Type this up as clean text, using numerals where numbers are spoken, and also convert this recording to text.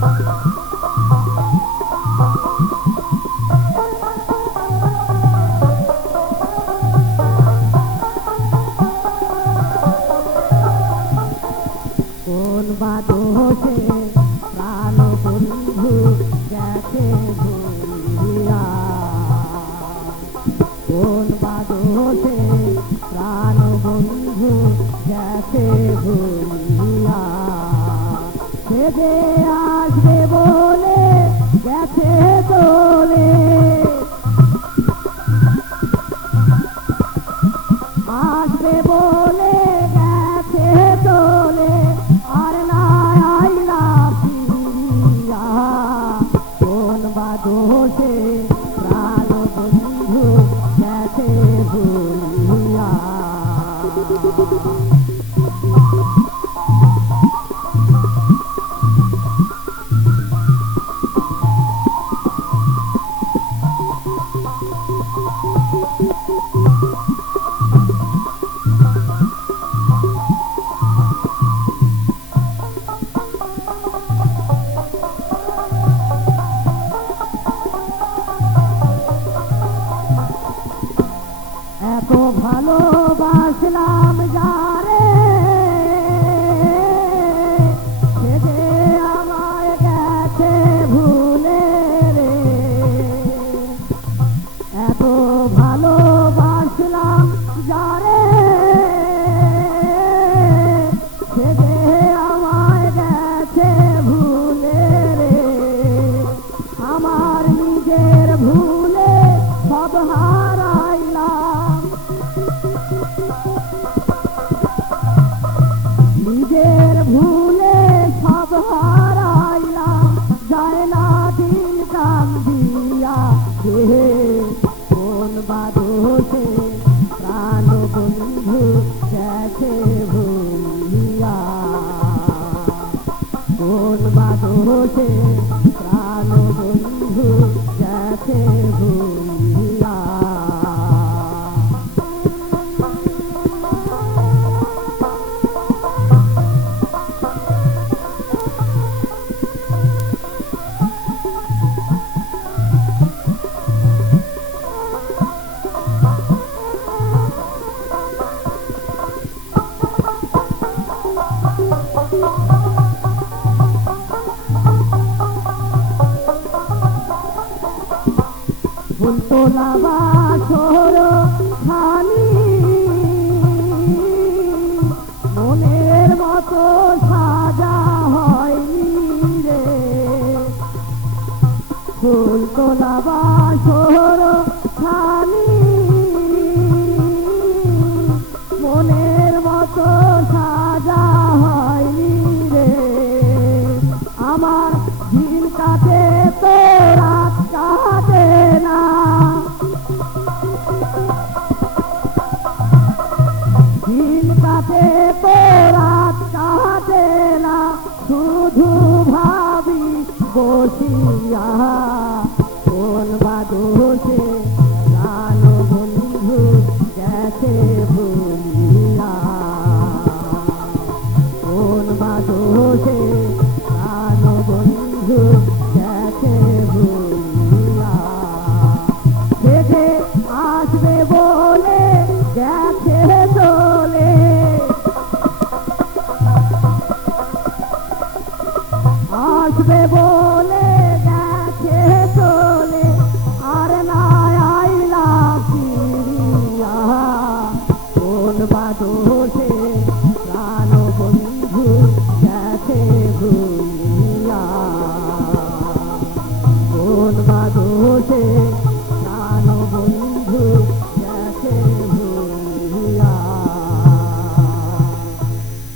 কোন বাদোষে প্রাণ বন্ধু গেছে ভুলিয়া, কোন বাদোষে প্রাণ বন্ধু গেছে ভুলিয়া, সে যে আসবে বলে গেছে চলে, আসবে বলে গেছে চলে, আর না আইলা ফিরিয়া, কোন বাদোষে প্রাণ বন্ধু গেছে ভুলিয়া। এত ভালোবাসলাম যারে, সে যে আমায় গেছে ভুলে রে, এত ভালোবাসলাম যারে, সে যে আমায় গেছে ভুলে রে, আমার নিজের ভুলে সব হারাইলাম, নিজের ভুলে সব হারাইলাম, যায় না দিন কান্দিয়া হে, কোন বাদোষে প্রাণ বন্ধু গেছে ভুলিয়া, কোন বাদোষে প্রাণ বন্ধু গেছে ভুলিয়া। ফুলতোলা বাছর খানি মনের মতো সাজা হয়নি রে, ফুলতোলা বাছর খানি মনের মতো সাজা হয়নি রে, আমার দিন কাটে তো রাত কাটে না, দিন কাটে তো রাত কাটে না, শুধু ভাবি বসিয়া, কোন বাদোষে প্রাণ বন্ধু গেছে ভুলিয়া, কোন বাদোষে প্রাণ বন্ধু গেছে ভুলিয়া, সে যে আসবে বলে গেছে চলে, আসবে বলে